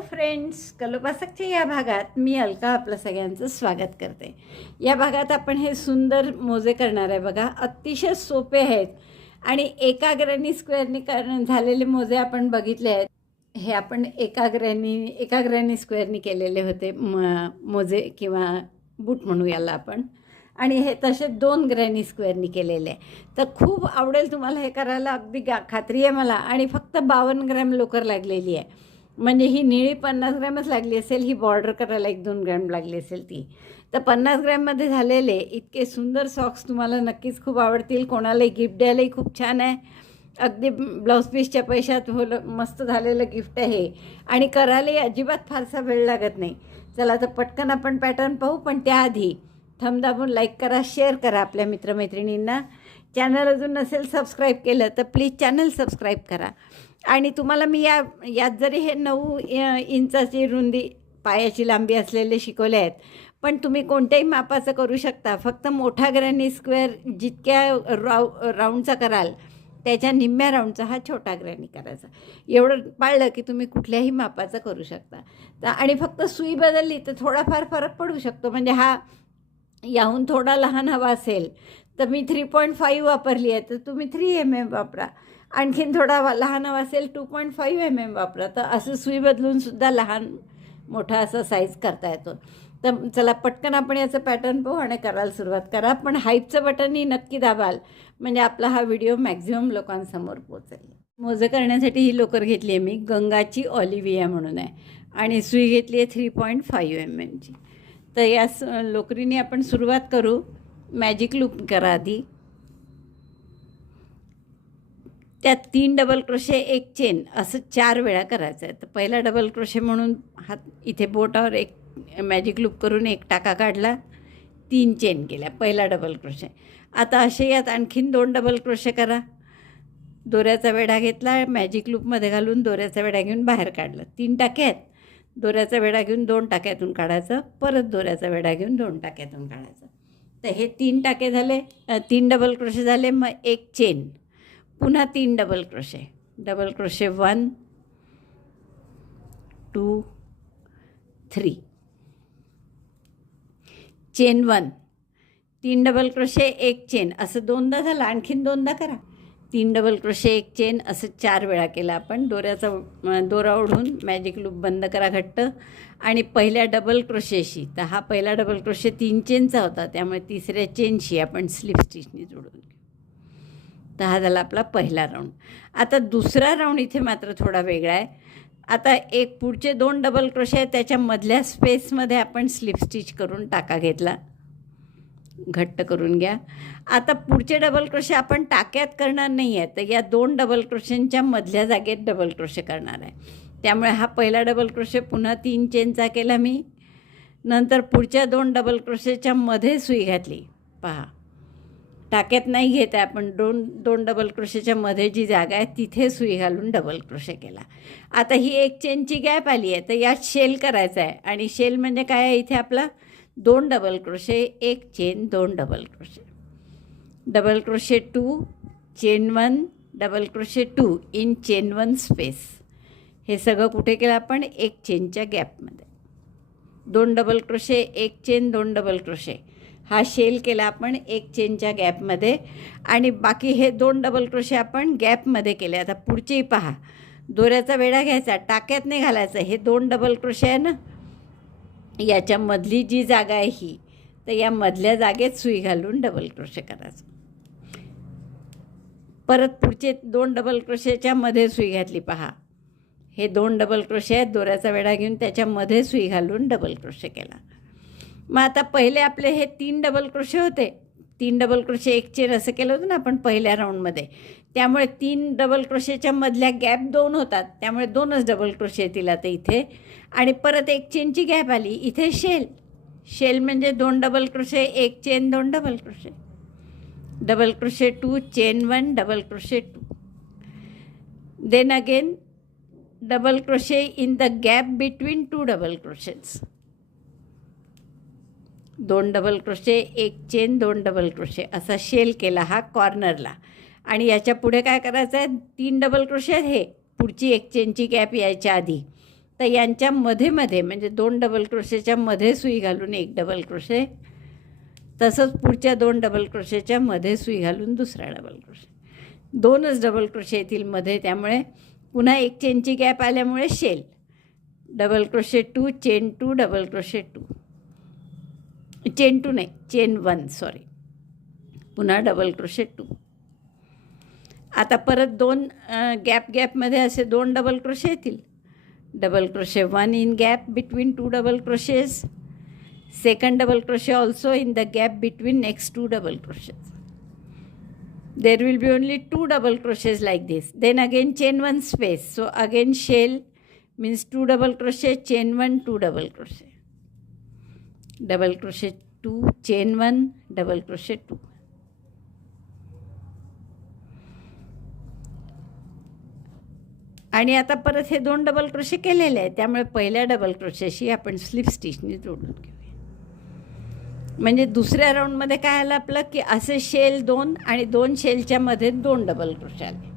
Hello friends, कलोपासकच्या या भागात मी अलका आपलं सगळ्यांचं स्वागत करते. या भागात आपण हे सुंदर मोजे करणार आहे. बघा, अतिशय सोपे आहेत आणि एकाग्रानी स्क्वेअरनी झालेले मोजे आपण बघितले आहेत. हे आपण एकाग्रानी स्क्वेअरनी केलेले होते मोजे किंवा बूट म्हणू याला आपण. आणि हे तसे 2 ग्रॅनी स्क्वेअरनी केलेले आहे. तर खूप आवडेल तुम्हाला हे करायला, अगदी खात्री आहे मला. आणि फक्त 52 ग्रॅम लोकर लागलेली आहे. म्हणजे ही निळी 50 ग्रॅमच लागली असेल, ही बॉर्डर करायला 1-2 ग्रॅम लागली असेल ती. तर 50 ग्रॅममध्ये झालेले इतके सुंदर सॉक्स तुम्हाला नक्कीच खूप आवडतील. कोणालाही गिफ्ट द्यायलाही खूप छान आहे. अगदी ब्लाऊज पीसच्या पैशात मस्त झालेलं गिफ्ट आहे आणि करायलाही अजिबात फारसा वेळ लागत नाही. चला तर पटकन आपण पॅटर्न पाहू. पण त्याआधी थंब दाबून लाईक करा, शेअर करा आपल्या मित्रमैत्रिणींना. चॅनल अजून नसेल सबस्क्राईब केलं तर प्लीज चॅनल सबस्क्राईब करा. आणि तुम्हाला मी यात जरी हे 9 इंचाची रुंदी पायाची लांबी असलेले शिकवले आहेत, पण तुम्ही कोणत्याही मापाचं करू शकता. फक्त मोठा ग्रॅनी स्क्वेअर जितक्या राऊंडचा कराल त्याच्या निम्म्या राऊंडचा हा छोटा ग्रॅनी करायचा. एवढं पाळलं की तुम्ही कुठल्याही मापाचं करू शकता. तर आणि फक्त सुई बदलली तर थोडाफार फरक पडू शकतो. म्हणजे हा याहून थोडा लहान हवा असेल तर मी 3.5 वापरली आहे, तर तुम्ही 3 mm वापरा. आणखीन थोडा लहान हवा असेल 2.5 mm वापरा. तर असं सुई बदलूनसुद्धा लहान मोठा असा साईज करता येतो. तर चला पटकन आपण याचं पॅटर्न पाहू आणि करायला सुरुवात करा. पण हाईपचं बटनही नक्की दाबाल, म्हणजे आपला हा व्हिडिओ मॅक्झिमम लोकांसमोर पोचेल. मोजे करण्यासाठी ही लोकर घेतली आहे मी, गंगाची ऑलिव्हिया म्हणून आहे. आणि सुई घेतली आहे 3.5 mm. तर या लोकरीने आपण सुरुवात करू. मॅजिक लूप करा आधी. त्यात 3 डबल क्रोशे 1 चेन असं 4 वेळा करायचं आहे. तर पहिला डबल क्रोशे म्हणून हात इथे बोटावर एक मॅजिक लूप करून 1 टाका काढला, 3 चेन केल्या, पहिला डबल क्रोशे. आता असे यात आणखीन 2 डबल क्रोशे करा. दोऱ्याचा वेढा घेतला, मॅजिक लूपमध्ये घालून दोऱ्याचा वेढा घेऊन बाहेर काढलं. 3 टाके आहेत. दोऱ्याचा वेढा घेऊन 2 टाक्यातून काढायचं, परत दोऱ्याचा वेढा घेऊन 2 टाक्यातून काढायचं. तर हे 3 टाके झाले, 3 डबल क्रोशे झाले. मग 1 चेन, पुन्हा 3 double crochet. 1 2 3 chain 1, 3 double crochet 1 chain असं 2दा झालं. आणखीन 2दा करा. 3 डबल क्रोशे 1 चेन असं 4 वेळा केलं आपण. दोरा ओढून मॅजिक लूप बंद करा घट्ट. आणि पहिल्या डबल क्रोशेशी, तर हा पहिला डबल क्रोशे 3 चेनचा होता, त्यामुळे तिसऱ्या चेनशी आपण स्लिप स्टिचनी जोडून घेऊ. तर हा झाला आपला पहिला राऊंड. आता दुसरा राऊंड इथे मात्र थोडा वेगळा आहे. आता एक पुढचे 2 डबल क्रोशे आहेत, त्याच्यामधल्या स्पेसमध्ये आपण स्लिप स्टिच करून टाका घेतला, घट्ट करून घ्या. आता पुढचे डबल क्रोशे आपण टाक्यात करणार नाही आहे, तर या 2 डबल क्रोशेंच्या मधल्या जागेत डबल क्रोशे करणार आहे. त्यामुळे हा पहिला डबल क्रोशे पुन्हा 3 चेनचा केला मी. नंतर पुढच्या 2 डबल क्रोशेच्या मध्ये सुई घातली. पहा, टाक्यात नाही घेत आहे आपण. 2 डबल क्रोशेच्या मध्ये जी जागा आहे तिथे सुई घालून डबल क्रोशे केला. आता ही 1 चेनची गॅप आली आहे, तर यात शेल करायचा आहे. आणि शेल म्हणजे काय आहे, इथे आपला 2 double crochet 1 chain 2 double crochet, double crochet 2 chain 1 double crochet 2 in chain 1 space. हे सगळं कुठे केलं आपण, 1 चेनच्या गॅपमध्ये. 2 double crochet 1 chain 2 double crochet हा शेल केला आपण 1 चेनच्या गॅपमध्ये. आणि बाकी हे 2 डबल क्रोशे आपण गॅपमध्ये केले. आता पुढचेही पहा, दोऱ्याचा वेढा घ्यायचा, टाक्यात नाही घालायचं. हे 2 डबल क्रोशे आहे ना, याच्यामधली जी जागा आहे ही, तर या मधल्या जागेत सुई घालून डबल क्रोशे करायचं. परत पुढचे 2 डबल क्रोशेच्या मध्ये सुई घातली. पहा, हे 2 डबल क्रोशे आहेत, दोऱ्याचा वेढा घेऊन त्याच्यामध्ये सुई घालून डबल क्रोशे केला. मग आता पहिले आपले हे 3 डबल क्रोशे होते, 3 डबल क्रोशे 1 चेन असं केलं होतं ना आपण पहिल्या राऊंडमध्ये. त्यामुळे 3 डबल क्रोशेच्या मधल्या गॅप 2 होतात, त्यामुळे 2च डबल क्रोशे येतील आता इथे. आणि परत 1 चेनची गॅप आली, इथे शेल म्हणजे 2 double crochet 1 chain 2 double crochet, double crochet 2 chain 1 double crochet 2. Then again double crochet in the gap between 2 double crochets, 2 double crochet 1 chain 2 double crochet असा शेल केला हा कॉर्नरला. आणि याच्या पुढे काय करायचं आहे, 3 डबल क्रोशे हे पुढची 1 चेनची गॅप यायच्या आधी, तर यांच्या मध्ये म्हणजे 2 डबल क्रोशेच्या मध्ये सुई घालून 1 डबल क्रोशे, तसंच पुढच्या 2 डबल क्रोशेच्या मध्ये सुई घालून दुसरा डबल क्रोशे. 2च डबल क्रोशे येतील मध्ये, त्यामुळे पुन्हा 1 चेनची गॅप आल्यामुळे shell. Double crochet 2, chain 2, double crochet 2, chain 2 नाही, चेन 1 सॉरी, पुन्हा डबल क्रोशे 2. आता परत 2 गॅपमध्ये असे 2 डबल क्रोशे येतील. Double crochet 1 in gap between 2 double crochets, second double crochet also in the gap between next 2 double crochets. There will be only 2 double crochets like this. Then again chain 1 space. So again shell means 2 double crochet, chain 1, 2 double crochet. Double crochet 2, chain 1, double crochet 2. आणि आता परत हे 2 double crochet केलेले आहेत, त्यामुळे पहिल्या double क्रोशेशी आपण slip स्टिचने जोडून घेऊया. म्हणजे दुसऱ्या राऊंडमध्ये काय आलं आपलं की असे शेल 2 आणि 2 शेलच्या मध्ये 2 डबल क्रोशे आले.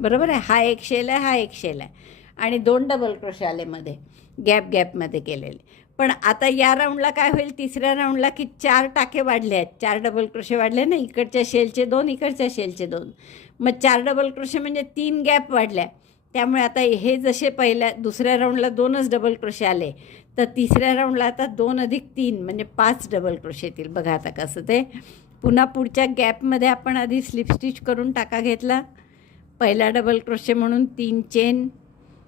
बरोबर आहे, हा एक शेल आहे, हा एक शेल आहे, आणि 2 डबल क्रोशे आले मध्ये गॅपमध्ये केलेले. पण आता या राऊंडला काय होईल, तिसऱ्या राऊंडला की 4 टाके वाढले आहेत, 4 डबल क्रोशे वाढले ना, इकडच्या शेलचे 2, इकडच्या शेलचे 2, मग 4 डबल क्रोशे म्हणजे 3 गॅप वाढल्या. त्यामुळे आता हे जसे दुसऱ्या राऊंडला 2च डबल क्रोशे आले, तर तिसऱ्या राऊंडला आता 2 अधिक 3 म्हणजे 5 डबल क्रोशे येतील. बघा आता कसं ते. पुन्हा पुढच्या गॅपमध्ये आपण आधी स्लिप स्टिच करून टाका घेतला. पहिला डबल क्रोशे म्हणून 3 चेन,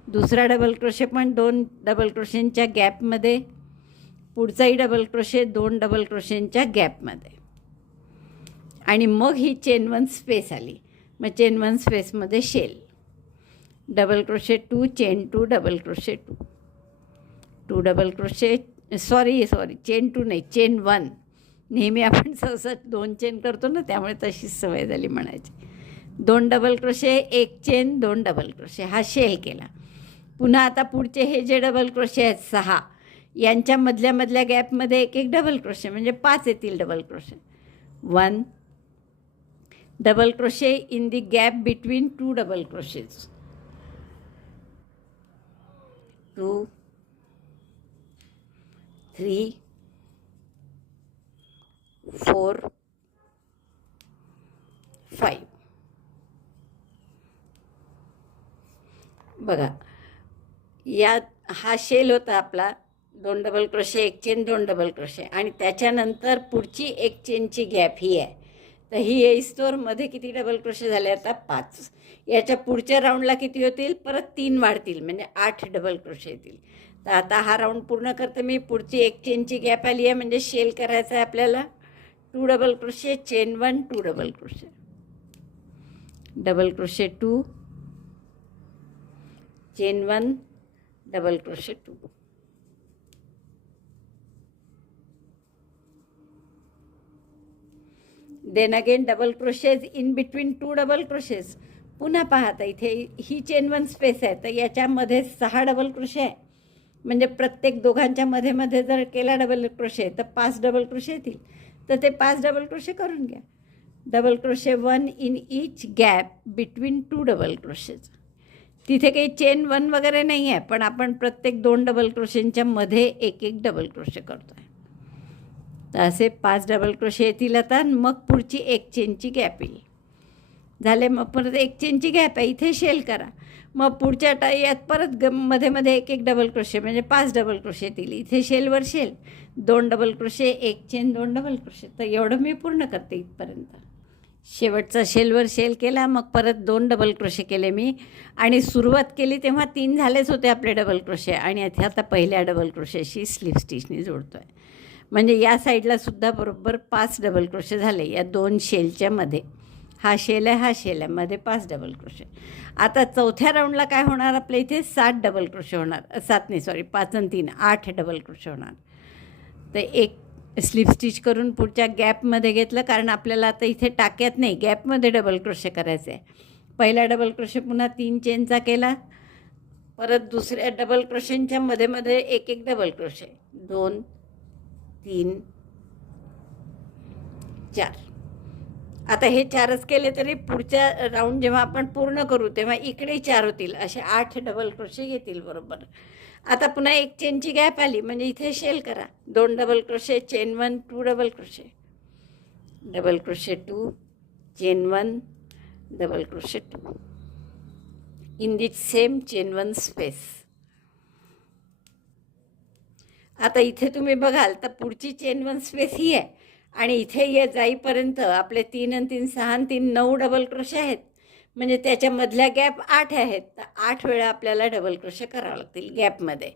दुसरा डबल क्रोशे पण 2 डबल क्रोशेंच्या गॅपमध्ये, पुढचाही डबल क्रोशे 2 डबल क्रोशेंच्या गॅपमध्ये, आणि मग ही चेन 1 स्पेस आली. मग चेन 1 स्पेसमध्ये shell. Double crochet 2, chain 2, double crochet 2, 2 double crochet, sorry chain 2 नाही, चेन 1. नेहमी आपण सहसा 2 चेन करतो ना, त्यामुळे तशीच सवय झाली म्हणायची. 2 double crochet, 1 chain, 2 double crochet, हा शेल केला. पुन्हा आता पुढचे हे जे डबल क्रोशे आहेत 6, यांच्या मधल्या गॅपमध्ये 1 डबल क्रोशे म्हणजे 5 येतील double crochet. 1 double crochet in the gap between 2 double crochets, 2, 3, 4, 5. बघा, हा शेल होता आपला, 2 double crochet, 1 chain, 2 double crochet, आणि त्याच्यानंतर पुढची 1 चेनची गॅप ही आहे. तर ही येईस्तोवर मध्ये किती डबल क्रोशे झाले आता 5. याच्या पुढच्या राऊंडला किती होतील, परत 3 वाढतील म्हणजे 8 डबल क्रोशे येतील. तर आता हा राऊंड पूर्ण करते मी. पुढची 1 चेनची गॅप आली आहे म्हणजे शेल करायचं आहे आपल्याला. 2 double crochet, chain 1, 2 double crochet, double crochet 2, chain 1, double crochet 2. Then again double crochets in between 2 double crochets. पुन्हा पाहता इथे ही चेन 1 स्पेस आहे, तर याच्यामध्ये 6 डबल क्रोशे आहे, म्हणजे प्रत्येक दोघांच्या मध्ये जर केला डबल क्रोशे तर 5 डबल क्रोशे येतील. तर ते 5 डबल क्रोशे करून घ्या. Double crochet 1 in each gap between 2 double crochets. तिथे काही चेन 1 वगैरे नाही आहे, पण आपण प्रत्येक 2 डबल क्रोशेंच्या मध्ये 1 डबल क्रोशे करतो आहे. तर असे 5 डबल क्रोशे येतील आता. मग पुढची 1 चेनची गॅप येईल. झाले. मग परत 1 चेनची गॅप आहे, इथे शेल करा. मग पुढच्या यात परत मध्ये 1 डबल क्रोशे म्हणजे 5 डबल क्रोशे येतील. इथे शेलवर shell, 2 double crochet, 1 chain, 2 double crochet. तर एवढं मी पूर्ण करते इथपर्यंत. शेवटचा शेलवर शेल केला, मग परत 2 डबल क्रोशे केले मी, आणि सुरुवात केली तेव्हा 3 झालेच होते आपले डबल क्रोशे, आणि इथे आता पहिल्या डबल क्रोशेशी स्लिप स्टिचने जोडतो आहे. म्हणजे या साईडला सुद्धा बरोबर 5 डबल क्रोशे झाले या 2 शेलच्या मध्ये. हा शेल आहे, हा शेल आहे, मध्ये 5 डबल क्रोशे. आता चौथ्या राऊंडला काय होणार, आपल्या इथे 7 डबल क्रोशे होणार. 7 नाही सॉरी, 5 आणि 3 8 डबल क्रोशे होणार. तर एक स्लिप स्टिच करून पुढच्या गॅपमध्ये घेतलं, कारण आपल्याला आता इथे टाक्यात नाही, गॅपमध्ये डबल क्रोशे करायचे आहे. पहिला डबल क्रोशे पुन्हा 3 चेनचा केला, परत दुसऱ्या डबल क्रोशेंच्या मध्ये 1 डबल क्रोशे, 2, 3, 4. आता हे 4च केले तरी पुढच्या राऊंड जेव्हा आपण पूर्ण करू तेव्हा इकडे 4 होतील, असे 8 डबल क्रोशे येतील बरोबर. आता पुन्हा एक चेनची गॅप आली म्हणजे इथे शेल करा. 2 double crochet, chain 1, 2 double crochet, double crochet 2, chain 1, double crochet 2 in the same chain 1 space. आता इथे तुम्ही बघाल तर पुढची चेन 1 स्पेस ही आहे आणि इथे ये जाईपर्यंत आपले 3 आणि 3 6 आणि 3 9 डबल क्रोशे आहेत, म्हणजे त्याच्यामधल्या गॅप 8 आहेत. तर 8 वेळा आपल्याला डबल क्रोशे करावं लागतील गॅपमध्ये.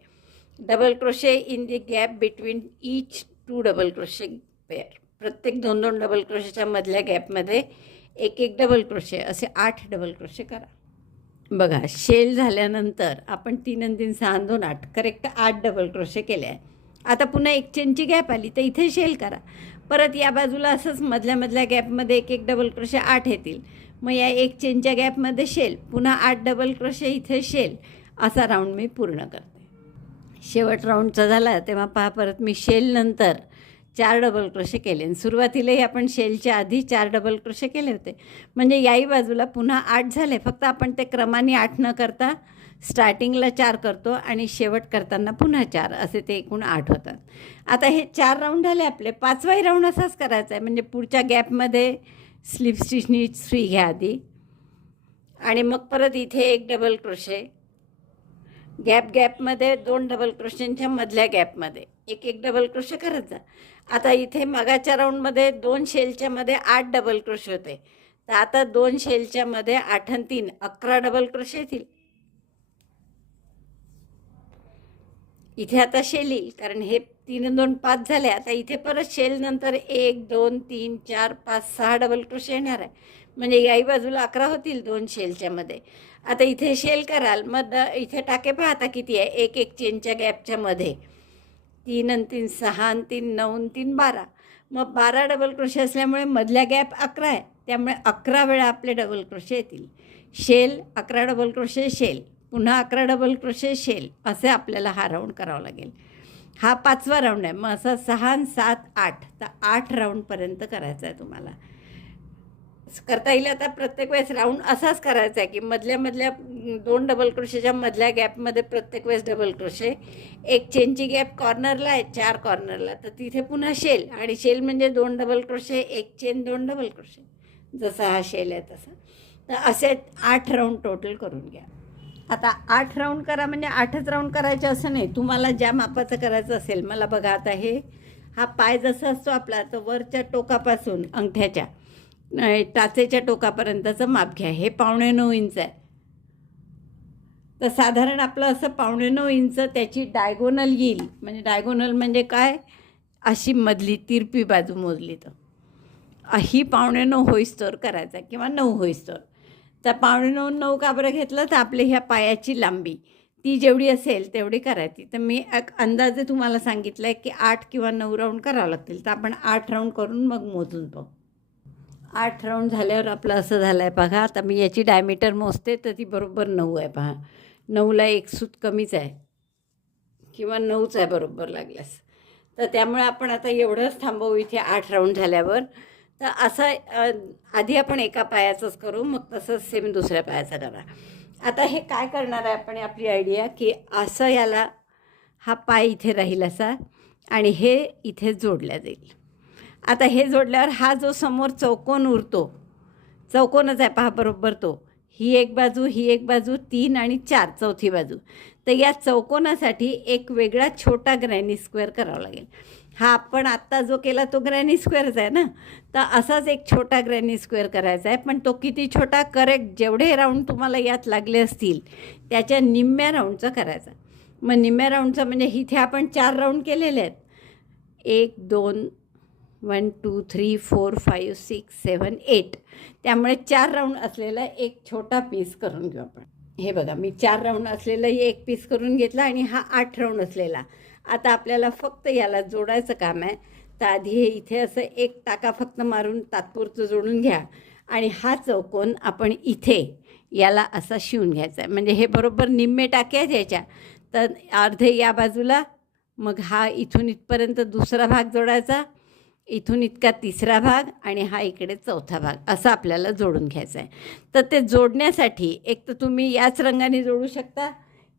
Double crochet in the gap between each 2 double crochet pair. प्रत्येक 2-2 डबल क्रोशेच्या मधल्या गॅपमध्ये 1-1 डबल क्रोशे, असे 8 डबल क्रोशे करा. बघा शेल झाल्यानंतर आपण 3 आणि 3 6 आणि 2 8 करेक्ट 8 डबल क्रोशे केले आहे. आता पुन्हा एक चेनची गॅप आली तर इथे शेल करा. परत या बाजूला असंच मधल्या गॅपमध्ये 1-1 डबल क्रोशे 8 येतील. मग या एक चेनच्या गॅपमध्ये शेल, पुन्हा 8 डबल क्रोशे, इथे शेल, असा राऊंड मी पूर्ण करते. शेवट राऊंडचा झाला तेव्हा पहा परत मी शेल नंतर 4 डबल क्रोशे केले. सुरुवातीलाही आपण शेलच्या आधी 4 डबल क्रोशे केले होते, म्हणजे याही बाजूला पुन्हा 8 झाले. फक्त आपण ते क्रमाने 8 न करता स्टार्टिंगला 4 करतो आणि शेवट करताना पुन्हा 4, असे ते एकूण 8 होतात. आता हे 4 राऊंड झाले आपले. 5वाही राऊंड असाच करायचा आहे, म्हणजे पुढच्या गॅपमध्ये स्लिप स्टिचनी सुई घ्या आधी आणि मग परत इथे 1 डबल क्रोशे, गॅपमध्ये 2 डबल क्रोशेंच्या मधल्या गॅपमध्ये 1-1 डबल क्रोशे करत जा. आता इथे मागाच्या राऊंडमध्ये 2 शेलच्या मध्ये 8 डबल क्रोशे होते, तर आता 2 शेलच्या मध्ये 8 आणि 3 11 डबल क्रोशे येतील. इथे आता शेल येईल कारण हे 3 आणि 2 5 झाले. आता इथे परत शेल नंतर 1 2 3 4 5 6 डबल क्रोशे येणार आहे, म्हणजे याही बाजूला 11 होतील 2 शेलच्या मध्ये. आता इथे शेल कराल, मग इथे टाके पाहता किती आहे, 1-1 चेनच्या गॅपच्या मध्ये 3 आणि 3 6 आणि 3 9 आणि 3 12. मग 12 डबल क्रोशे असल्यामुळे मधल्या गॅप 11 आहे, त्यामुळे 11 वेळा आपले डबल क्रोशे येतील. शेल, 11 डबल क्रोशे, शेल, पुन्हा 11 डबल क्रोशे, शेल, असे आपल्याला हा राऊंड करावा लागेल. हा 5वा राऊंड आहे. मग असा 6 आणि 7 8, तर 8 राऊंडपर्यंत करायचा आहे तुम्हाला. करता येईल. आता प्रत्येक वेळेस राऊंड असाच करायचा आहे की मधल्या 2 डबल क्रोशेच्या मधल्या गॅपमध्ये प्रत्येक वेळेस डबल क्रोशे, एक चेनची गॅप कॉर्नरला आहे 4 कॉर्नरला, तर तिथे पुन्हा शेल, आणि शेल म्हणजे 2 डबल क्रोशे, एक चेन, 2 डबल क्रोशे, जसा हा शेल आहे तसा. तर असे 8 राऊंड टोटल करून घ्या. आता 8 राऊंड करा, म्हणजे 8च राऊंड करायचे असं नाही, तुम्हाला ज्या मापाचं करायचं असेल. मला बघा आता हा पाय जसा असतो आपला, तर वरच्या टोकापासून अंगठ्याच्या टाचेच्या टोकापर्यंतचं माप घ्या. हे 9.25 इंच आहे, तर साधारण आपलं असं 9.25 इंच त्याची डायगोनल येईल. म्हणजे डायगोनल म्हणजे काय, अशी मधली तिरपी बाजू मोजली तर ही 9.25 होईस्तोवर करायचा किंवा 9 होईस्तोवर. तर 9.25 का बरं घेतलं, तर आपल्या ह्या पायाची लांबी ती जेवढी असेल तेवढी करायची. तर मी एक अंदाजे तुम्हाला सांगितलं आहे की 8 किंवा 9 राऊंड करावं लागतील. तर आपण 8 राऊंड करून मग मोजून पाहू. 8 राऊंड झाल्यावर आपलं असं झालं आहे बघा. आता मी याची डायमीटर मोजते तर ती बरोबर 9 आहे पहा. 9ला एक सूत कमीच आहे किंवा 9च आहे बरोबर लागल्यास. तर त्यामुळे आपण आता एवढंच थांबवू इथे 8 राऊंड झाल्यावर. तर असं आधी आपण एका पायाचंच करू, मग तसंच सेम दुसऱ्या पायाचं करा. आता हे काय करणार आहे आपण, आपली आयडिया की असं याला हा पाय इथे राहील असा आणि हे इथे जोडल्या जाईल. आता हे जोडल्यावर हा जो समोर चौकोन उरतो, चौकोनच आहे पहा बरोबर तो, ही एक बाजू, ही एक बाजू, 3 आणि 4 चौथी बाजू. तर या चौकोनासाठी एक वेगळा छोटा ग्रॅनी स्क्वेअर करावा लागेल. हा आपण आत्ता जो केला तो ग्रॅनी स्क्वेअरच आहे ना, तर असाच एक छोटा ग्रॅनी स्क्वेअर करायचा आहे. पण तो किती छोटा, करेक्ट जेवढे राऊंड तुम्हाला यात लागले असतील त्याच्या निम्म्या राऊंडचा करायचा. मग निम्म्या राऊंडचा म्हणजे इथे आपण 4 राऊंड केलेले आहेत, 1 2 1 2 3 4 5 6 7 8. त्यामुळे 4 राऊंड असलेला एक छोटा पीस करून घेऊ आपण. हे बघा मी 4 राऊंड असलेला एक पीस करून घेतला आणि हा 8 राऊंड असलेला. आता आपल्याला फक्त याला जोडायचं काम आहे. तर आधी हे इथे असं एक टाका फक्त मारून तात्पुरतं जोडून घ्या आणि हा चौकोन आपण इथे याला असा शिवून घ्यायचा आहे. म्हणजे हे बरोबर निम्मे टाके आहेत याच्या, तर अर्धे या बाजूला, मग हा इथून इथपर्यंत दुसरा भाग जोडायचा इथून इतका तिसरा भाग आणि हा इकडे चौथा भाग असा आपल्याला जोडून घ्यायचा आहे. तर ते जोडण्यासाठी एक तर तुम्ही याच रंगाने जोडू शकता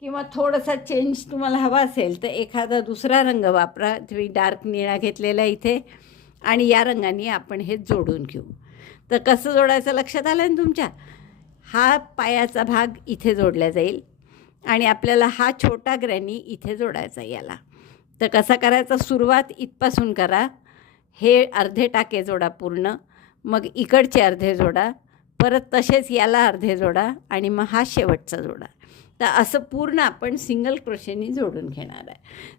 किंवा थोडासा चेंज तुम्हाला हवा असेल तर एखादा दुसरा रंग वापरा. तुम्ही डार्क निळा घेतलेला इथे आणि या रंगाने आपण हे जोडून घेऊ. तर कसं जोडायचं लक्षात आलं ना तुमच्या? हा पायाचा भाग इथे जोडला जाईल आणि आपल्याला हा छोटा ग्रॅनी इथे जोडायचा याला. तर कसा करायचा? सुरुवात इथपासून करा. हे अर्धे टाके जोडा पूर्ण, मग इकडचे अर्धे जोडा, परत तसेच याला अर्धे जोडा आणि मग हा शेवटचा जोडा. तर असं पूर्ण आपण सिंगल क्रोशेनी जोडून घेणार आहे.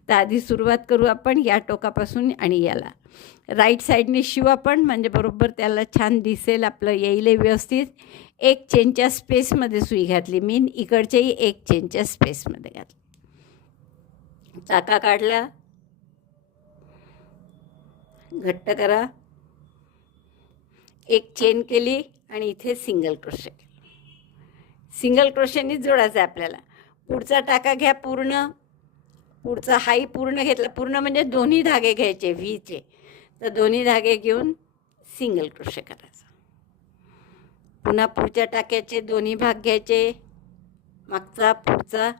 तर आधी सुरुवात करू आपण या टोकापासून आणि याला राईट साईडने शिवू आपण, म्हणजे बरोबर त्याला छान दिसेल, आपलं येईल व्यवस्थित. एक चेनच्या स्पेसमध्ये सुई घातली मी, इकडच्याही एक चेनच्या स्पेसमध्ये घातली. चाका काढला, घट्ट करा, एक चेन केली आणि इथे सिंगल क्रोशे. सिंगल क्रोशेनीच जोडायचं आहे आपल्याला. पुढचा टाका घ्या पूर्ण, पुढचा हाई पूर्ण घेतला, पूर्ण म्हणजे दोन्ही धागे घ्यायचे व्हीचे. तर दोन्ही धागे घेऊन सिंगल क्रोशे करायचं. पुन्हा पुढच्या टाक्याचे दोन्ही भाग घ्यायचे, मागचा पुढचा,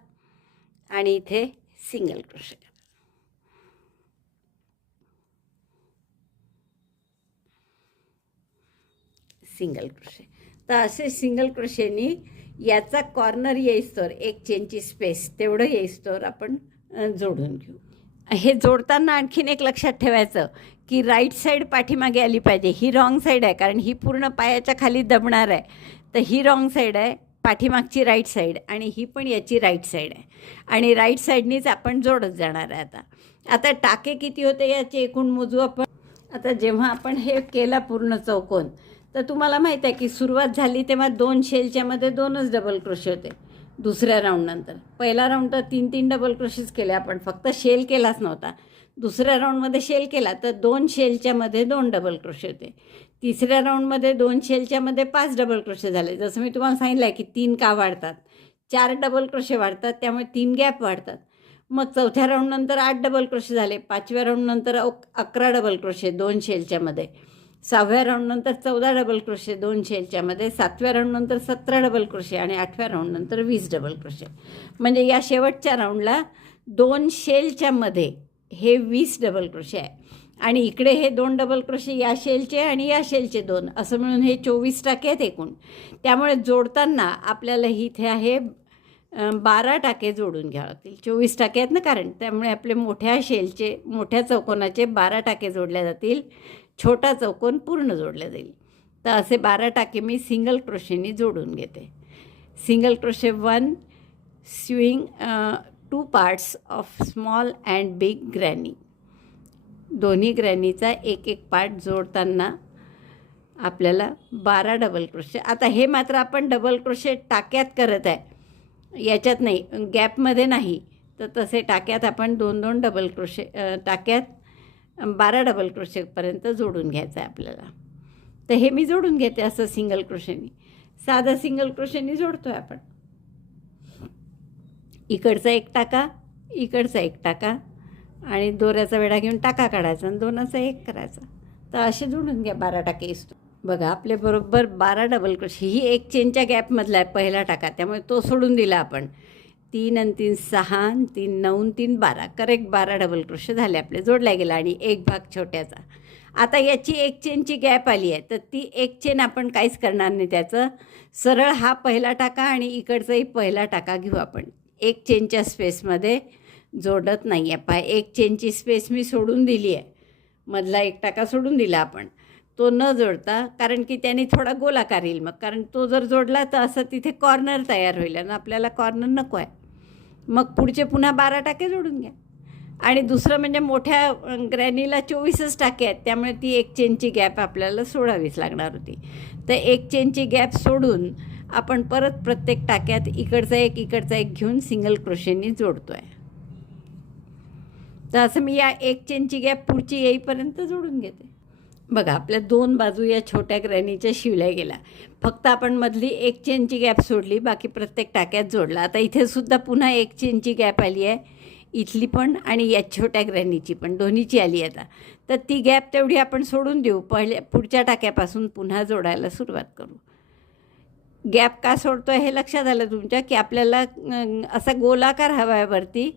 आणि इथे सिंगल क्रोशे करायचं. Single crochet. तर असे सिंगल क्रोशेनी याचा कॉर्नर येईस्तोवर एक चेनची स्पेस तेवढं येईस्तोवर आपण जोडून घेऊ. हे जोडताना आणखीन एक लक्षात ठेवायचं की राईट साईड पाठीमागे आली पाहिजे. ही रॉंग साईड आहे कारण ही पूर्ण पायाच्या खाली दबणार आहे. तर ही रॉंग साईड आहे, पाठीमागची राईट साईड, आणि ही पण याची राईट साईड आहे. आणि राईट साईडनीच आपण जोडत जाणार आहे. आता टाके किती होते याचे एकूण मोजू आपण. आता जेव्हा आपण हे केला पूर्ण चौकोन, तर तुम्हाला माहीत आहे की सुरुवात झाली तेव्हा 2 शेलच्यामध्ये 2च डबल क्रोशे होते. दुसऱ्या राऊंडनंतर पहिला राऊंड तर 3 डबल क्रोशेस केले आपण, फक्त शेल केलाच नव्हता. दुसऱ्या राऊंडमध्ये शेल केला तर 2 शेलच्यामध्ये 2 डबल क्रोशे होते. तिसऱ्या राऊंडमध्ये 2 शेलच्यामध्ये 5 डबल क्रोशे झाले. जसं मी तुम्हाला सांगितलं आहे की 3 का वाढतात, 4 डबल क्रोशे वाढतात, त्यामुळे 3 गॅप वाढतात. मग चौथ्या राऊंडनंतर 8 डबल क्रोशे झाले, 5व्या राऊंडनंतर 11 डबल क्रोशे 2 शेलच्यामध्ये, 6व्या राऊंडनंतर 14 डबल क्रोशे 2 शेलच्यामध्ये, 7व्या राऊंडनंतर 17 डबल क्रोशे आणि 8व्या राऊंडनंतर 20 डबल क्रोशे. म्हणजे या शेवटच्या राऊंडला 2 शेलच्यामध्ये हे 20 डबल क्रोशे आहे. आणि इकडे हे 2 डबल क्रोशे या शेलचे आणि या शेलचे 2, असं मिळून हे 24 टाके आहेत एकूण. त्यामुळे जोडताना आपल्याला इथे आहे 12 टाके जोडून घ्यावे लागतील. 24 टाके आहेत ना कारण, त्यामुळे आपले मोठ्या शेलचे, मोठ्या चौकोनाचे 12 टाके जोडले जातील, छोटा चौकोन पूर्ण जोडला जाईल. तर असे 12 टाके मी सिंगल क्रोशेनी जोडून घेते. Single crochet 1, swing 2 parts of small and big granny. दोन्ही ग्रॅनीचा एक एक पार्ट जोडताना आपल्याला 12 डबल क्रोशे. आता हे मात्र आपण डबल क्रोशे टाक्यात करत आहे, याच्यात नाही, गॅपमध्ये नाही. तर तसे टाक्यात आपण 2-2 डबल क्रोशे, टाक्यात 12 डबल क्रोशेपर्यंत जोडून घ्यायचं आहे आपल्याला. तर हे मी जोडून घेते असं सिंगल क्रोशेनी. साधा सिंगल क्रोशेनी जोडतो आहे आपण. इकडचा एक टाका, इकडचा एक टाका, आणि दोऱ्याचा वेढा घेऊन टाका काढायचा आणि दोनाचा एक करायचा. तर असे जोडून घ्या 12 टाके इस्तो. बघा आपले बरोबर 12 डबल क्रोशे. ही एक चेनच्या गॅपमधला आहे पहिला टाका, त्यामुळे तो सोडून दिला आपण. 3 आणि 3 6, 3 9, 3 12, करेक्ट 12 डबल क्रोशे झाले आपले, जोडल्या गेला. आणि एक भाग छोट्याचा. आता याची एक चेनची गॅप आली आहे, तर ती एक चेन आपण काहीच करणार नाही. त्याचं सरळ हा पहिला टाका आणि इकडचाही पहिला टाका घेऊ आपण. एक चेनच्या स्पेसमध्ये जोडत नाही आहे. एक चेनची स्पेस मी सोडून दिली आहे, मधला एक टाका सोडून दिला आपण, तो न जोडता, कारण की त्याने थोडा गोलाकार येईल मग. कारण तो जर जोडला तर असं तिथे कॉर्नर तयार होईल आणि आपल्याला कॉर्नर नको आहे. मग पुढचे पुन्हा 12 टाके जोडून घ्या. आणि दुसरं म्हणजे मोठ्या ग्रॅनीला 24च टाके आहेत, त्यामुळे ती एक चेनची गॅप आपल्याला सोडावीच लागणार होती. तर एक चेनची गॅप सोडून आपण परत प्रत्येक टाक्यात इकडचा एक घेऊन सिंगल क्रोशेनी जोडतो आहे. तर असं मी या एक चेनची गॅप पुढची येईपर्यंत जोडून घेते. बघा आपल्या 2 बाजू या छोट्या ग्रॅनीच्या शिवल्या गेल्या. फक्त आपण मधली एक चेनची गॅप सोडली, बाकी प्रत्येक टाक्यात जोडला. आता इथे सुद्धा पुन्हा एक चेनची गॅप आली आहे. इथली पण आणि या छोट्या ग्रॅनीची पण, दोन्हीची आली आता. तर ती गॅप तेवढी आपण सोडून देऊ. पुढच्या टाक्यापासून पुन्हा जोडायला सुरुवात करू. गॅप का सोडतो आहे हे लक्षात आलं तुमच्या, की आपल्याला असा गोलाकार हवा आहे वरती,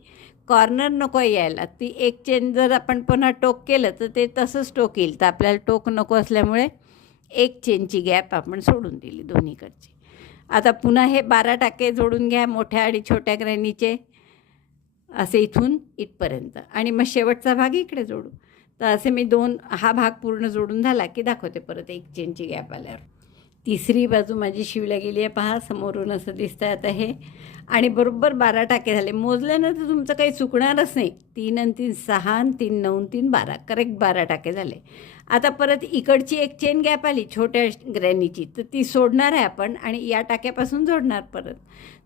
कॉर्नर नको यायला. ती एक चेन जर आपण पुन्हा टोक केलं तर ते तसंच टोक येईल. तर आपल्याला टोक नको असल्यामुळे एक चेनची गॅप आपण सोडून दिली दोन्हीकडची. आता पुन्हा हे 12 टाके जोडून घ्या मोठ्या आणि छोट्या ग्रॅनीचे, असे इथून इथपर्यंत, आणि मग शेवटचा भाग इकडे जोडू. तर असे मी हा भाग पूर्ण जोडून झाला की दाखवते परत एक चेनची गॅप आल्यावर. तिसरी बाजू माझी शिवल्या गेली आहे, पहा समोरून असं दिसतं आहे आता हे. आणि बरोबर 12 टाके झाले. मोजल्यानंतर तुमचं काही चुकणारच नाही. 3 आणि 3 6 आणि 3 9 3 12, करेक्ट 12 टाके झाले. आता परत इकडची एक चेन गॅप आली छोट्या ग्रॅनीची, तर ती सोडणार आहे आपण आणि या टाक्यापासून जोडणार परत.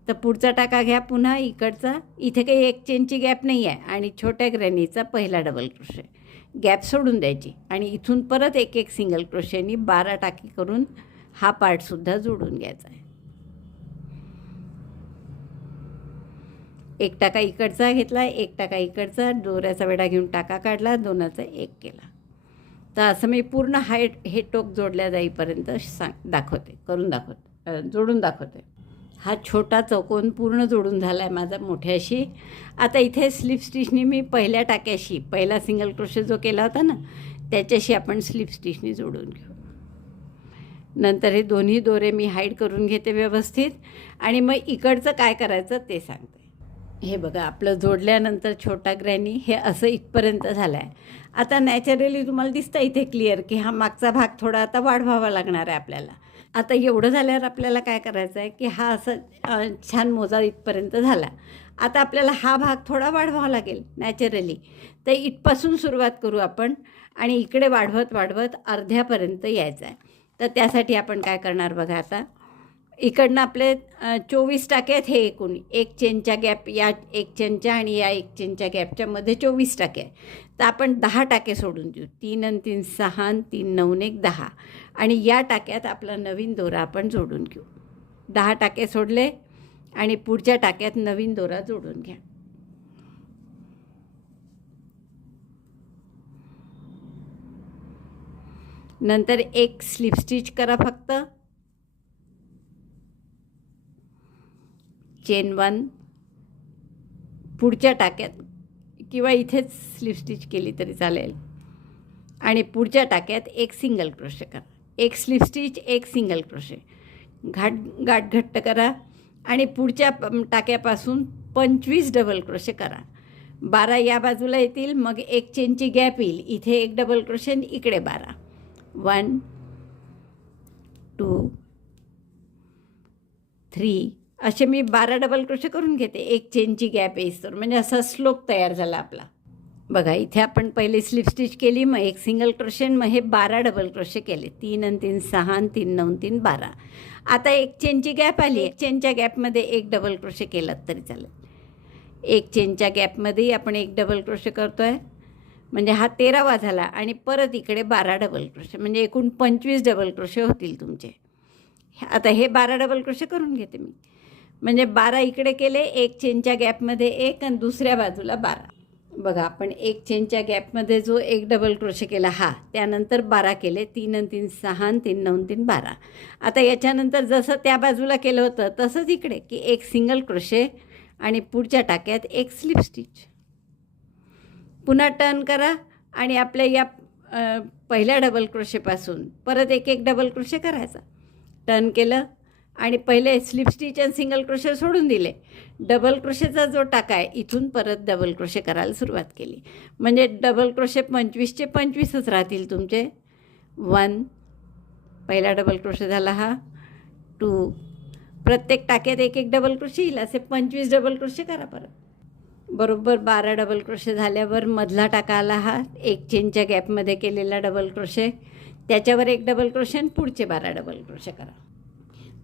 तर पुढचा टाका घ्या पुन्हा इकडचा, इथे काही एक चेनची गॅप नाही आहे, आणि छोट्या ग्रॅनीचा पहिला डबल क्रोशे, गॅप सोडून द्यायची आणि इथून परत एक एक सिंगल क्रोशेनी 12 टाके करून हा पार्टसुद्धा जोडून घ्यायचा आहे. एक टाका इकडचा घेतला, एक टाका इकडचा, दोऱ्याचा वेढा घेऊन टाका काढला, दोनाचा एक केला. तर असं मी पूर्ण हे टोक जोडल्या जाईपर्यंत करून दाखवते, जोडून दाखवते. हा छोटा चौकोन पूर्ण जोडून झाला आहे माझा मोठ्याशी. आता इथे स्लिप स्टिचनी मी पहिल्या टाक्याशी, पहिला सिंगल क्रोशे जो केला होता ना त्याच्याशी आपण स्लिप स्टिचनी जोडून घेऊ. नंतर हे दोन्ही दोरे मी हाईड करून घेते व्यवस्थित, आणि मग इकडचं काय करायचं ते सांगते. हे बघा आपलं जोडल्यानंतर छोटा ग्रॅनी हे असं इथपर्यंत झालं आहे. आता नॅचरली तुम्हाला दिसतं इथे क्लिअर की हा मागचा भाग थोडा आता वाढवावा लागणार आहे आपल्याला. आता एवढं झाल्यावर आपल्याला काय करायचं आहे की हा असं छान मोजा इथपर्यंत झाला. आता आपल्याला हा भाग थोडा वाढवावा लागेल नॅचरली. तर इथपासून सुरुवात करू आपण आणि इकडे वाढवत वाढवत अर्ध्यापर्यंत यायचं आहे. तर त्यासाठी आपण काय करणार बघा, आता इकडनं आपले 24 टाके आहेत. हे एकूण एक चेनच्या गॅप, या एक चेनच्या आणि या एक चेनच्या गॅपच्या मध्ये 24 टाके आहे. तर आपण 10 टाके सोडून देऊ. 3 आणि 3 6 आणि 3 9 1 10, आणि या टाक्यात आपला नवीन दोरा आपण जोडून घेऊ. 10 टाके सोडले आणि पुढच्या टाक्यात नवीन दोरा जोडून घ्या. नंतर एक स्लिप स्टिच करा फक्त, चेन 1 पुढच्या टाक्यात, किंवा इथेच स्लिप स्टिच केली तरी चालेल, आणि पुढच्या टाक्यात एक सिंगल क्रोशे करा. एक स्लिप स्टिच, एक सिंगल क्रोशे, गाठ घट्ट करा, आणि पुढच्या टाक्यापासून 25 डबल क्रोशे करा. 12 या बाजूला येतील, मग एक चेनची गॅप येईल, इथे एक डबल क्रोशे, इकडे 12. 1 2 3 असे मी 12 डबल क्रोशे करून घेते. एक चेनची गॅप येईस्तोवर, म्हणजे असा स्लोप तयार झाला आपला. बघा इथे आपण पहिले स्लिप स्टिच केली, मग एक सिंगल क्रोशे, मग हे 12 डबल क्रोशे केले. 3 आणि 3 6 आणि 3 9 3 12. आता एक चेनची गॅप आली, एक चेनच्या गॅपमध्ये एक डबल क्रोशे केलात तरी चालेल. एक चेनच्या गॅपमध्येही आपण एक डबल क्रोशे करतो आहे, म्हणजे हा 13वा झाला, आणि परत इकडे 12 डबल क्रोशे, म्हणजे एकूण 25 डबल क्रोशे होतील तुमचे. आता हे 12 डबल क्रोशे करून घेते मी, म्हणजे 12 इकडे केले, एक चेनच्या गॅपमध्ये एक, आणि दुसऱ्या बाजूला 12. बघा आपण एक चेनच्या गॅपमध्ये जो एक डबल क्रोशे केला हा, त्यानंतर 12 केले. 3 आणि 3 6 आणि 3 9 3 12. आता याच्यानंतर जसं त्या बाजूला केलं होतं तसंच इकडे की एक सिंगल क्रोशे आणि पुढच्या टाक्यात एक स्लिप स्टिच. पुन्हा टर्न करा आणि आपल्या या पहिल्या डबल क्रोशेपासून परत एक एक डबल क्रोशे करायचा. टर्न केलं आणि पहिले स्लिप स्टिच आणि सिंगल क्रोशे सोडून दिले. डबल क्रोशेचा जो टाका आहे इथून परत डबल क्रोशे करायला सुरुवात केली, म्हणजे डबल क्रोशे 25चे 25च राहतील तुमचे. 1 पहिला डबल क्रोशे झाला हा. 2 प्रत्येक टाक्यात एक एक डबल क्रोशे येईल, असे 25 डबल क्रोशे करा. परत बरोबर 12 डबल क्रोशे झाल्यावर मधला टाका आला हा, एक चेनच्या गॅपमध्ये केलेला डबल क्रोशे, त्याच्यावर एक डबल क्रोशे आणि पुढचे 12 डबल क्रोशे करा.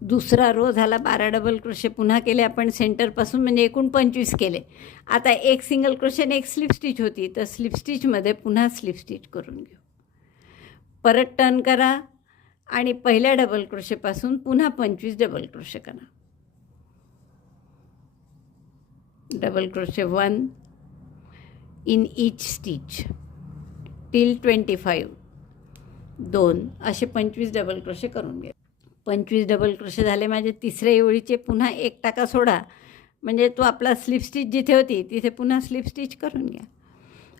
दुसरा रो झाला 12 डबल क्रोशे पुन्हा केले आपण सेंटरपासून, म्हणजे एकूण 25 केले. आता एक सिंगल क्रोशे आणि एक स्लिप स्टिच होती, तर स्लिप स्टिचमध्ये पुन्हा स्लिप स्टिच करून घेऊ. परत टर्न करा आणि पहिल्या डबल क्रोशेपासून पुन्हा 25 डबल क्रोशे करा. Double crochet 1 in each stitch till 25. 2 असे 25 डबल क्रोशे करून घ्या. 25 डबल क्रोशे झाले माझे. तिसऱ्या ओळीचे पुन्हा एक टाका सोडा, म्हणजे तो आपला स्लिप स्टिच जिथे होती तिथे पुन्हा स्लिप स्टिच करून घ्या.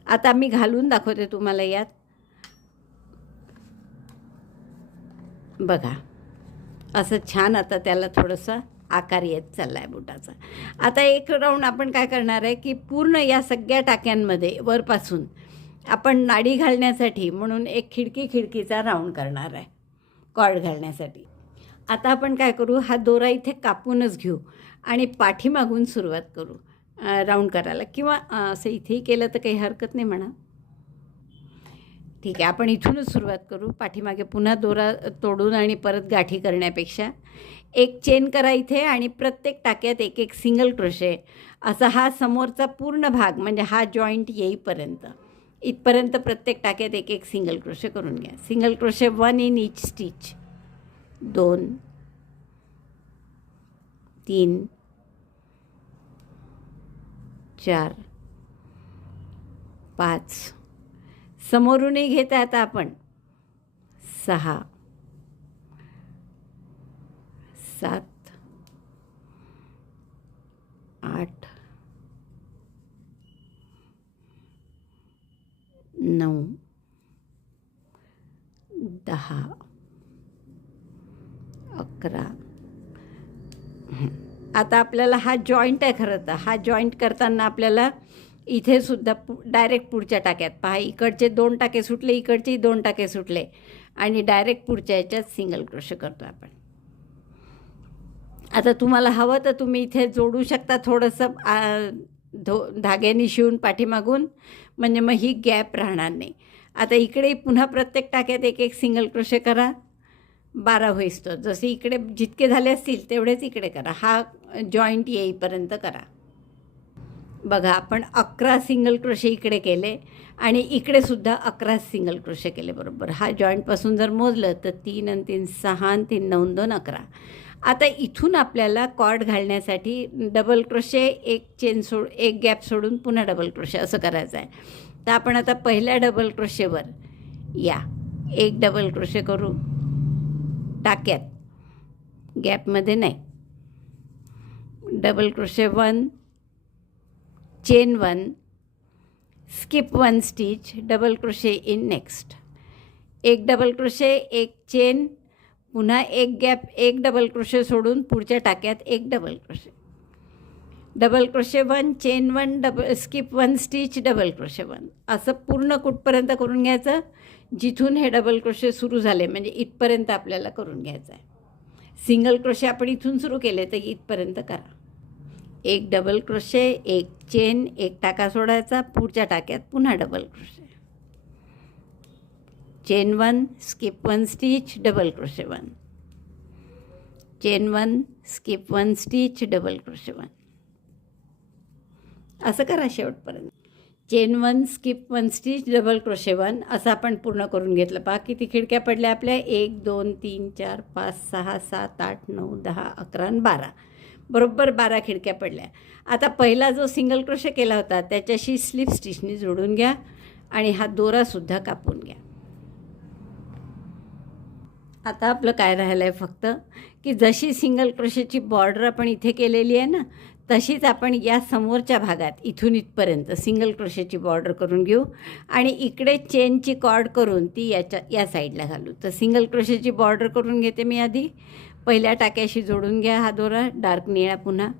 आता मी घालून दाखवते तुम्हाला यात. बघा असं छान आता त्याला थोडंसं आकार येत चालला आहे बुटाचा. आता एक राऊंड आपण काय करणार आहे की पूर्ण या सगळ्या टाक्यांमध्ये वरपासून आपण नाडी घालण्यासाठी म्हणून एक खिडकीचा राऊंड करणार आहे कॉर्ड घालण्यासाठी. आता आपण काय करू, हा दोरा इथे कापूनच घेऊ आणि पाठीमागून सुरुवात करू राऊंड करायला, किंवा असं इथेही केलं तर काही हरकत नाही म्हणा. ठीक आहे, आपण इथूनच सुरुवात करू. पाठीमागे पुन्हा दोरा तोडून आणि परत गाठी करण्यापेक्षा एक चेन करा इथे आणि प्रत्येक टाक्यात एक एक सिंगल क्रोशे. असा हा समोरचा पूर्ण भाग म्हणजे हा जॉईंट येईपर्यंत इथपर्यंत प्रत्येक टाक्यात एक एक सिंगल क्रोशे करून घ्या. Single crochet 1 in each stitch. 2 3 4 5 समोरूनही घेता आता आपण 6 7 8 9 10 11. आता आपल्याला हा जॉईंट आहे खरं तर. हा जॉईंट करताना आपल्याला इथे सुद्धा डायरेक्ट पुढच्या टाक्यात पहा, इकडचे 2 टाके सुटले, इकडचेही 2 टाके सुटले आणि डायरेक्ट पुढच्या याच्यात सिंगल क्रोशे करतो आपण. आता तुम्हाला हवं तर तुम्ही इथे जोडू शकता थोडंसं धाग्याने शिवून पाठीमागून, म्हणजे मग ही गॅप राहणार नाही. आता इकडे पुन्हा प्रत्येक टाक्यात एक एक सिंगल क्रोशे करा. 12 होईस्तो. जसे इकडे जितके झाले असतील तेवढेच इकडे करा. हा जॉईंट येईपर्यंत करा. बघा आपण 11 सिंगल क्रोशे इकडे केले आणि इकडे सुद्धा 11 सिंगल क्रोशे केले बरोबर. हा जॉईंटपासून जर मोजलं तर 3 आणि 3 6 आणि 3 9 2 11. आता इथून आपल्याला कॉर्ड घालण्यासाठी डबल क्रोशे, एक गॅप सोडून पुन्हा डबल क्रोशे असं करायचं आहे. तर आपण आता पहिल्या डबल क्रोशेवर या एक डबल क्रोशे करू टाक्यात, गॅपमध्ये नाही. Double crochet 1 chain 1 skip 1 stitch double crochet in next. एक डबल क्रोशे, एक चेन, पुन्हा एक गॅप, एक डबल क्रोशे सोडून पुढच्या टाक्यात एक double crochet. Double crochet 1 chain 1 skip 1 stitch double crochet 1. असं पूर्ण कुठपर्यंत करून घ्यायचं जिथून हे डबल क्रोशे सुरू झाले, म्हणजे इथपर्यंत आपल्याला करून घ्यायचं आहे. सिंगल क्रोशे आपण इथून सुरू केले तर इथपर्यंत करा. एक डबल क्रोशे, एक चेन, एक टाका सोडायचा, पुढच्या टाक्यात पुन्हा double crochet. Chain 1 skip 1 stitch double crochet 1. Chain 1 skip 1 stitch double crochet 1. असं करा शेवटपर्यंत. Chain 1 skip 1 stitch double crochet 1 असं आपण पूर्ण करून घेतलं. पहा किती खिडक्या पडल्या आपल्या. 1 2 3 4 5 6 7 8 9 10 11 आणि 12. बरोबर 12 खिडक्या पडल्या. आता पहिला जो सिंगल क्रोशे केला होता त्याच्याशी स्लिप स्टिचनी जोडून घ्या आणि हा दोरासुद्धा कापून घ्या. आता आपलं काय राहिलं आहे फक्त की जशी सिंगल क्रोशेची बॉर्डर आपण इथे केलेली आहे ना, तशीच आपण या समोरच्या भागात इथून इथपर्यंत सिंगल क्रोशेची बॉर्डर करून घेऊ आणि इकडे चेनची कॉर्ड करून ती या साईडला घालू. तर सिंगल क्रोशेची बॉर्डर करून घेते मी आधी. पहिल्या टाक्याशी जोडून घ्या हा दोरा डार्क निळा. पुन्हा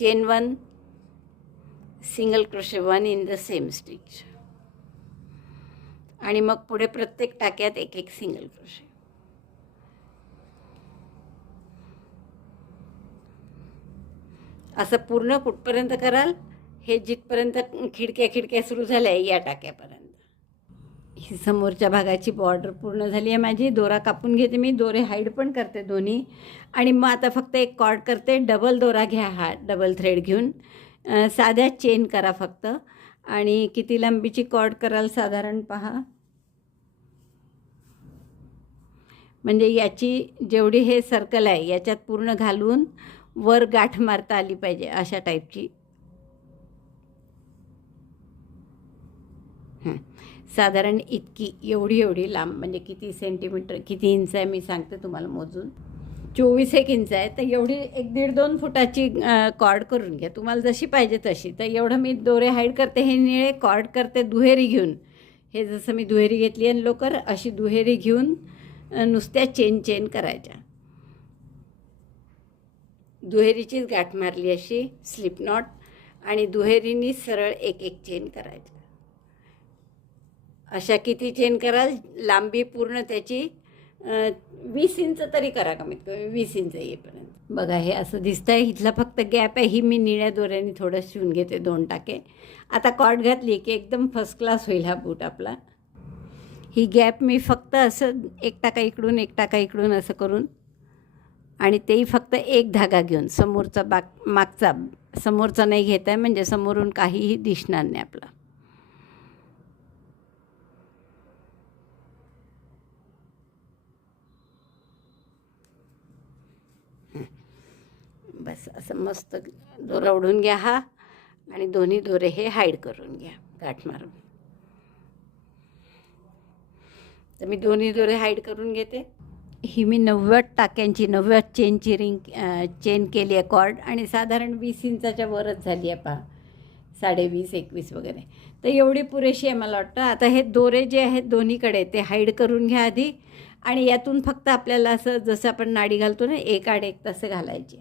chain 1 single crochet 1 in the same stitch आणि मग पुढे प्रत्येक टाक्यात एक एक सिंगल क्रोशे. असं पूर्ण कुठपर्यंत कराल, हे जिथपर्यंत खिडक्या सुरू झाल्या या टाक्यापर्यंत. ही समोरच्या भागाची बॉर्डर पूर्ण झाली आहे माझी. दोरा कापून घेते मी, दोरे हाईड पण करते दोन्ही. आणि मग आता फक्त एक कॉर्ड करते. डबल दोरा घ्या, हा डबल थ्रेड घेऊन साध्या चेन करा फक्त. आणि किती लांबीची कॉर्ड कराल साधारण पहा, म्हणजे याची जेवढी हे सर्कल आहे याच्यात पूर्ण घालून वर गाठ मारता आली पाहिजे अशा टाईपची. साधारण इतकी एवढी लांब, म्हणजे किती सेंटीमीटर किती इंच आहे मी सांगते तुम्हाला मोजून. 24 इंच आहे. तर एवढी 1-1.5-2 फुटाची कॉर्ड करून घ्या, तुम्हाला जशी पाहिजे तशी. तर एवढं मी दोरे हाईड करते, हे निळे कॉर्ड करते दुहेरी घेऊन. हे जसं मी दुहेरी घेतली आणि लोकर अशी दुहेरी घेऊन नुसत्या चेन करायच्या. दुहेरीचीच गाठ मारली अशी स्लिप नॉट, आणि दुहेरीनी सरळ एक चेन करायची. अशा किती चेन कराल, लांबी पूर्ण त्याची 20 इंच तरी करा, कमीत कमी 20 इंच येईपर्यंत. बघा हे असं दिसतं आहे. इथला फक्त गॅप आहे, ही मी निळ्या दोऱ्याने थोडं शिवून घेते 2 टाके. आता कॉर्ड घातली की एकदम फर्स्ट क्लास होईल हा बूट आपला. ही गॅप मी फक्त असं 1 टाका इकडून 1 टाका इकडून असं करून, आणि तेही फक्त 1 धागा घेऊन, समोरचा मागचा समोरचा नाही घेत आहे, म्हणजे समोरून काहीही दिसणार नाही आपला. बस असं मस्त दोरा ओढून घ्या हा, आणि दोन्ही दोरे हे हाईड करून घ्या गाठ मारून. तर मी दोन्ही दोरे हाईड करून घेते. ही मी 90 टाक्यांची 90 चेनची चेन केली आहे कॉर्ड, आणि साधारण 20 इंचाच्या वरच झाली आहे पहा, 20.5-21 वगैरे. तर एवढी पुरेशी आहे मला वाटतं. आता हे दोरे जे आहेत दोन्हीकडे ते हाईड करून घ्या आधी, आणि यातून फक्त आपल्याला असं जसं आपण नाडी घालतो ना, 1 आड 1 तसं घालायची.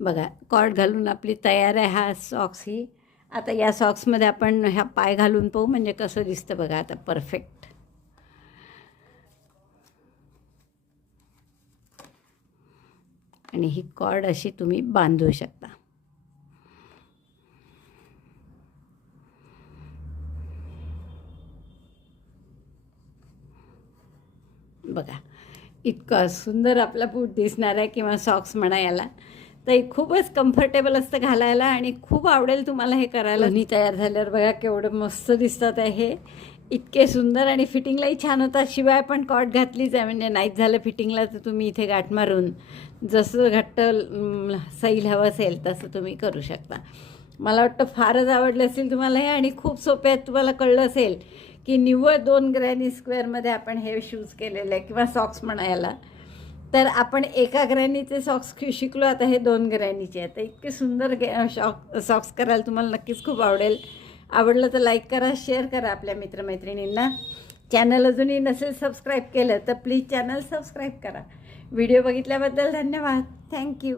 बघा कॉर्ड घालून आपली तयार आहे हा सॉक्स ही. आता या सॉक्समध्ये आपण ह्या पाय घालून पाहू, म्हणजे कसं दिसतं बघा आता परफेक्ट. आणि ही कॉर्ड अशी तुम्ही बांधू शकता. बघा इतका सुंदर आपला बूट दिसणार आहे, किंवा सॉक्स म्हणा याला. तर खूपच कम्फर्टेबल असतं घालायला, आणि खूप आवडेल तुम्हाला हे करायला. दोन्ही तयार झाल्यावर बघा केवढं मस्त दिसतात आहे हे, इतके सुंदर, आणि फिटिंगलाही छान होतात. शिवाय पण कॉर्ड घातलीच आहे, म्हणजे नाहीच झालं फिटिंगला तर तुम्ही इथे गाठ मारून जसं घट्ट सैल हवं असेल तसं तुम्ही करू शकता. मला वाटतं फारच आवडले असेल तुम्हाला हे, आणि खूप सोपे आहेत. तुम्हाला कळलं असेल की निव्वळ 2 ग्रॅनी स्क्वेअरमध्ये आपण हे शूज केलेले आहे, किंवा सॉक्स म्हणा याला. तर आपण 1 ग्रॅनीचे सॉक्स शिकलो, आता हे 2 ग्रॅनीचे आहेत. तर इतके सुंदर सॉक्स करायला तुम्हाला नक्कीच खूप आवडेल. आवडलं तर लाईक करा, शेअर करा आपल्या मित्रमैत्रिणींना. चॅनल अजूनही नसेल सबस्क्राईब केलं तर प्लीज चॅनल सबस्क्राईब करा. व्हिडिओ बघितल्याबद्दल धन्यवाद. थँक्यू.